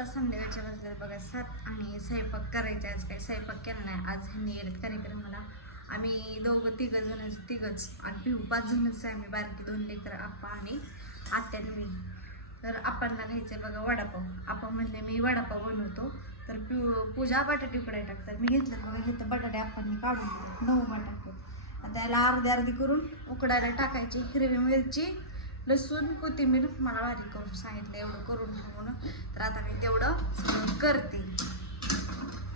आता संध्याकाळच्या वाजल्या बघा सात आणि स्वयंपाक करायचा आज काही स्वयंपाक केला नाही. आज ह्यांनी येत कार्यक्रमाला आम्ही दोघं तिघं जण तिघंच आणि पिऊ पाच जणच आहे आम्ही बारकी दोन लेकर आप्पा आणि आत्याने मी. तर घ्यायचं आहे बघा वडापाव. आप्पा म्हणले मी वडापाव बनवतो. तर पिऊ पूजा बटाटे उकडाय टाकतात. मी घेतलं बघा घेतलं बटाटे आप्पांनी काढून नऊ बटाटे. त्याला अर्धी अर्धी करून उकडायला टाकायची. हिरवी मिरची लसूण कोथिंबीर मला बारीक करून सांगितलं एवढं करून म्हणून. तर आता मी तेवढं सगळं करते.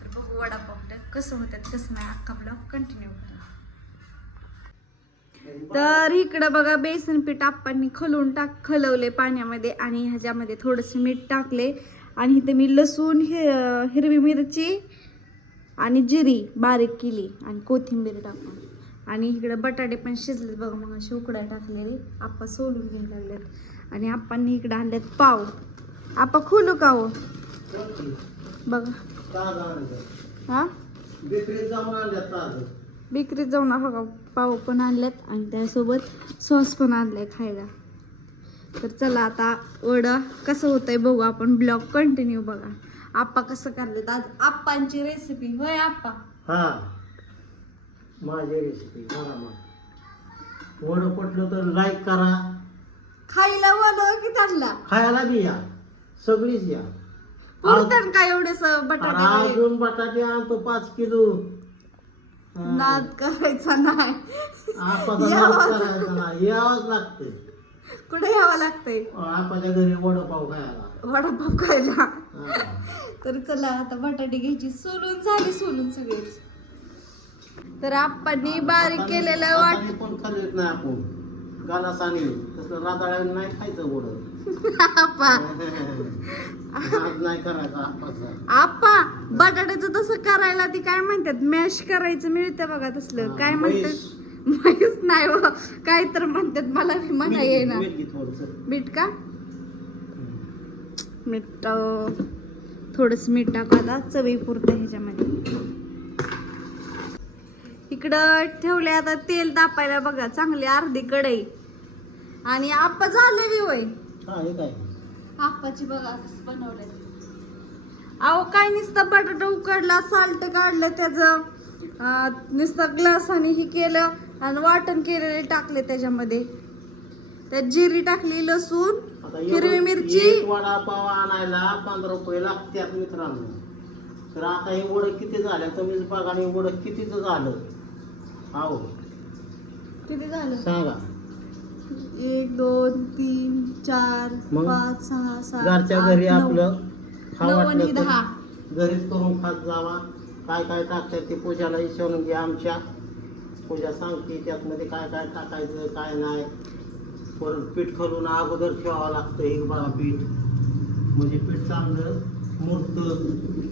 तर बघू वडापाव तर कसं होतात कसं नाही अख्खा ब्लॉग कंटिन्यू करा. तर इकडं बघा बेसन पीठ आप्पांनी खलून टाक खलवले पाण्यामध्ये आणि ह्याच्यामध्ये थोडंसं मीठ टाकले. आणि इथे मी लसूण हि हिरवी मिरची आणि जिरी बारीक केली आणि कोथिंबीर टाकून. आणि इकडे बटाटे पण शिजलेत बघा मग अशी उकड्या टाकलेले. आप्पा सोलून घ्यायला लागलेत. आणि आप्पांनी इकडे आणलेत पाव. आप्पा खोलू का हो? बघा. हा? बेकरीत जाऊन बघा पाव पण आणलेत आणि त्यासोबत सॉस पण आणलाय खायला. तर चला आता वडा कसं होतंय बघू आपण. ब्लॉग कंटिन्यू बघा. आप्पा कसं करलेत आज? आप्पांची रेसिपी होय आप्पा? हा. माझी रेसिपी बघा मग. वडं पटलं तर लाईक करा. खायला वड की त्यांना? खायला बी या. सगळीच या. पुरतात का एवढेस आणि बटाटे अजून बटाटे आणतो पाच किलो. नाद करायचा नाही. आपाचा यावंच. नाद करायचा नाही. यावंच लागतंय. कुठे यावं लागतंय? आपाच्या घरी वडपाव खायला. वडापाव खायला. तर चला आता बटाटे घ्यायची. सोलून झाली सोलून सगळेच. तर आप्पांनी बारीक केलेलं वाट पण खाल्लेत नाही आपण. गालासाने तसलं राताळ्याने नाही खायचं वड आप्पा नाद नाही करायचा आपाचा. आप्पा बटाट्याचं तसं करायला ती काय म्हणतात? मॅश करायचं मिळतं बघा तसलं. काय म्हणतात? माहीत नाही हो. काय तर म्हणतात मला बी म्हणा येईना. मीठ का? मीठ थोडस मीठ टाकू आता चवी पुरतं ह्याच्यामध्ये. इकडं ठेवले आता तेल तापायला बघा चांगली अर्धी कढई. आणि आप्पा झालं बी होय. हा हे काय? आप्पाची बघा कसं बनवलंय. अहो काय नुसतं बटाटा उकडला साल्ट काढलं त्याचं नुसतं ग्लासाने हे केलं आणि वाटण केलेले टाकले त्याच्यामध्ये. त्यात जिरी टाकली लसूण हिरवी मिरची. वडापाव आणायला पंधरा रुपये लागतात मित्रांनो. तर आता हे वड किती झाले? तुम्हीच बघा आणि वड कितीच झालं? हो किती झालं? सांगा एक दोन तीन चार मग? पाच सहा सात घरच्या आठ, घरी नऊ. आपलं खा नऊ आणि वाटलं दहा. तर घरीच करून खात जावा. काय काय टाकतात ते पूजाला विचारून घ्या आमच्या. पूजा सांगते त्यातमध्ये काय काय टाकायचं काय नाही. परत पीठ खालून अगोदर ठेवावं लागतं एक बघा पीठ. म्हणजे पीठ चांगलं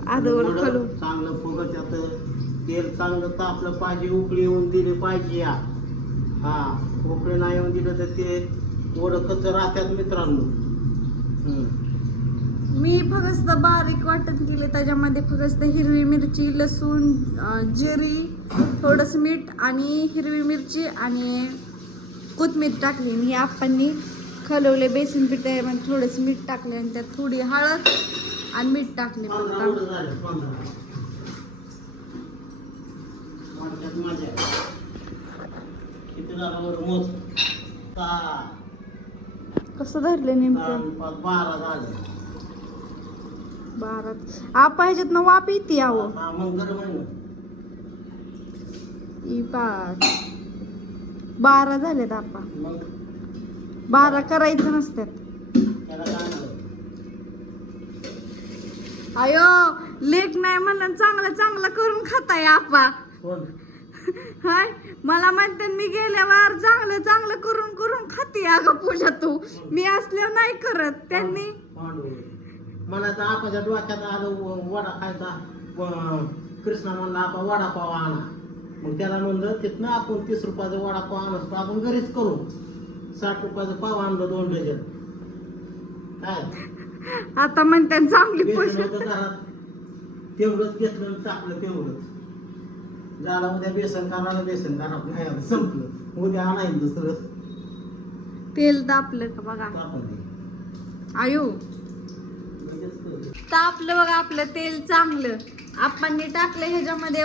आदवर खालून. चांगलं फुगत यात. तेल चांगलं तापलं पाहिजे उकळी येऊन दिली पाहिजे या. हा उकळी नाही येऊन दिलं तर ते कच राहतात मित्रांनो. मी फक्त बारीक वाटण केले त्याच्यामध्ये फक्त हिरवी मिरची लसूण जिरी थोडंसं मीठ आणि हिरवी मिरची आणि कोथमीर टाकली. आणि आप्पांनी खलवले बेसन पीठ त्याच्यामध्ये थोडंसं मीठ टाकले आणि त्यात थोडी हळद आणि मीठ टाकले. फक्त वाटण्यात मजा. कसं धरले नेमकं? पाच बारा झाले बारा. आपा ह्याच्यात वाप येते हा मग आहे ई पाच बारा झालेत आपा. मग? बारा करायचं नसतात त्याला काय नाही अयो लेख नाही म्हणलं चांगलं चांगलं करून खाताय आपा. कोण? हाय मला म्हणते मी गेल्यावर चांगलं चांगलं करून करून खाते अगं पूजा तू. मी असल्यावर नाही करत त्यांनी पांडू म्हणायचं आपाच्या डोक्यात आलं व- वडा खायचा. व- कृष्णा म्हणला आपा वडापाव आणा. मग त्याला म्हणलं तिथनं आपण तीस रुपयाचा वडापाव आणतो आपण घरीच करू. साठ रुपयाचं पाव आणलं दोन डझन. काय? आता म्हणते चांगली बेसन पूजा होतं घरात. तेवढंच घेतलं आणि टाकलं तेवढंच. झाला उद्या बेसन करायला बेसन नाही संपलं. उद्या आणायचं दुसरं. तेल तापलं का बघा? आयो. कर. तापलं बघा आपलं तेल चांगलं. आपण टाकलं ह्याच्यामध्ये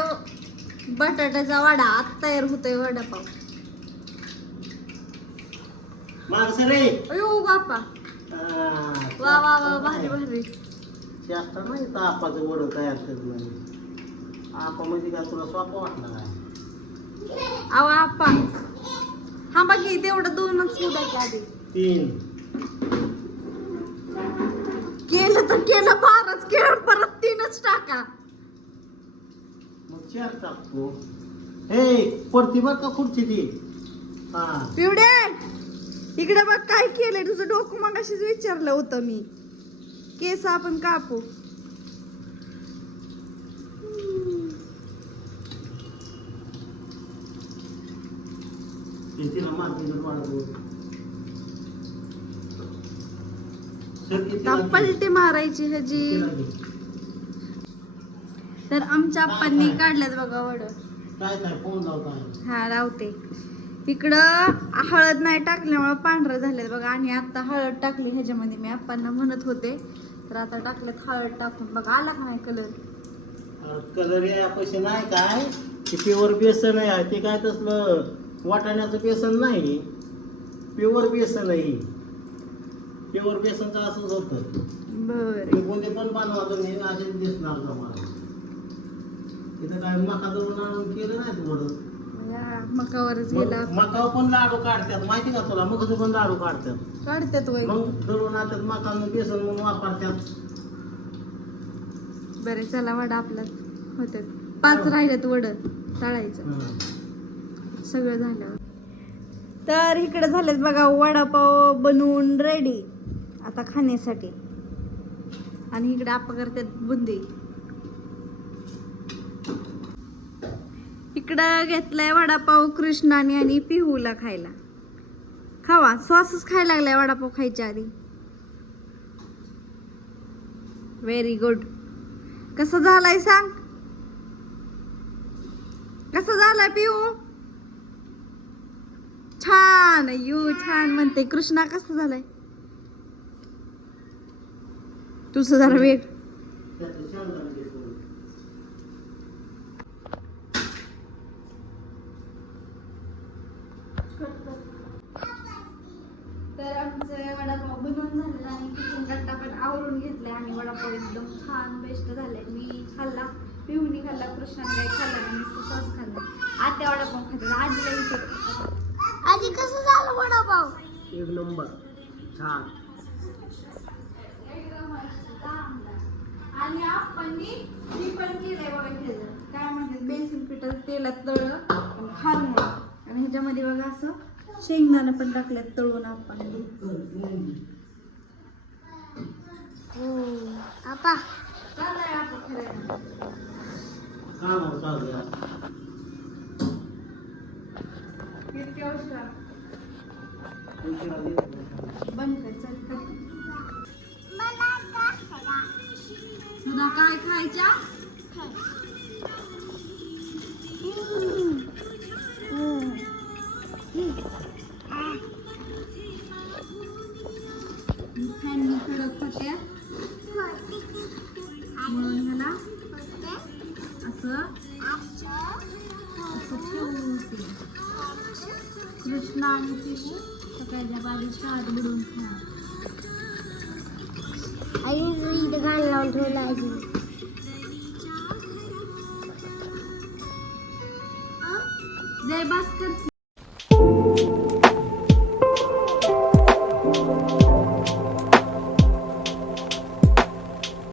बटाट्याचा वडा. आता तयार होतोय वडापाव. माणसं रे अयो बापा वा वा वा भारी भारी. जास्त नाही तापाचं वडं तयार करत नाही आपा म्हणजे काय तुला सोपं वाटलं काय अहो आपा हा बाकी तेवढं दोनच की आधी तीन केलं तर केलं बारच केळ परत तीनच टाका मग चार टाकतो हे पडती बघ का खुर्ची ती हा पिवडे इकडे बघ काय केलंय तुझं डोकं मग अशीच विचारलं होतं मी केस आपण कापू ते तिला मातीनं वाळवू. सर किती आता लागते? पलटी मारायची ह्याची? लागते? तर आमच्या आप्पांनी काढल्यात बघा वड. हा लावते. इकडं हळद नाही टाकल्यामुळं पांढरं झालेत बघा. आणि आता हळद टाकली ह्याच्यामध्ये मी आप्पांना म्हणत होते. तर आता टाकल्यात हळद टाकून. बघा आला का नाही कलर? कलर या पैसे नाही काय? ते प्युअर बेसन आहे. ते काय तसलं? वाटाण्याचं बेसन नाही प्युअर बेसन आहे प्युअर बेसनचं असंच होतं. बर. ते कोणते पण बनवा नाही असे दिसणार तुम्हाला. तिथं काय मका दळून आणून केलं नाही थोडं मकावरच गेला. मका पण लाडू काढतात. माहिती का तुला? मग पण लाडू काढतात. काढतात वय. मग दळून आणतात मकानं बेसन म्हणून वापरतात. बरे चला वडा आपला होत पाच राहिल्यात वड तळायचं. हं. सगळं झालं. तर इकडे झालेत बघा वडापाव बनवून रेडी आता खाण्यासाठी. आणि इकडे आप करतात बुंदी. इकडं घेतलाय वडापाव कृष्णाने आणि पिहूला खायला. खावा सॉसच खायला लागलाय वडापाव खायच्या आधी. व्हेरी गुड कसं झालाय सांग? कसं झालाय पिहू? छान यू छान म्हणते. कृष्णा कसं झालंय? तुझं जरा वेट तर आमचं वडापाव बनवून झालेला आणि किचन कट्टा पण आवरून घेतलाय आणि वडापाव एकदम छान बेस्ट झालाय. मी खाल्ला पिहुनी खाल्ला. कृष्णाने काही खाल्ला आणि नुसतं सॉस खाल्ला. आत्या वडापाव खातात. आजीला विचार आजी कसं झालं वडापाव? एक नंबर. छान. आणि आपण मी पण केलंय बघा त्याचं काय म्हणतात बेसन तेलात तळलं आणि खाल्लं आणि ह्याच्यामध्ये बघा असं शेंगदाणं पण टाकल्यात तळून आपण. आपा. चाललंय आपण फिरायला काय मग चालू आहे? किती वाजता उशिरा गेलो. बंद कर सकाळच्या बाजू शाळेत बुडून आई इथं गाणं लावून ठेवलं आहे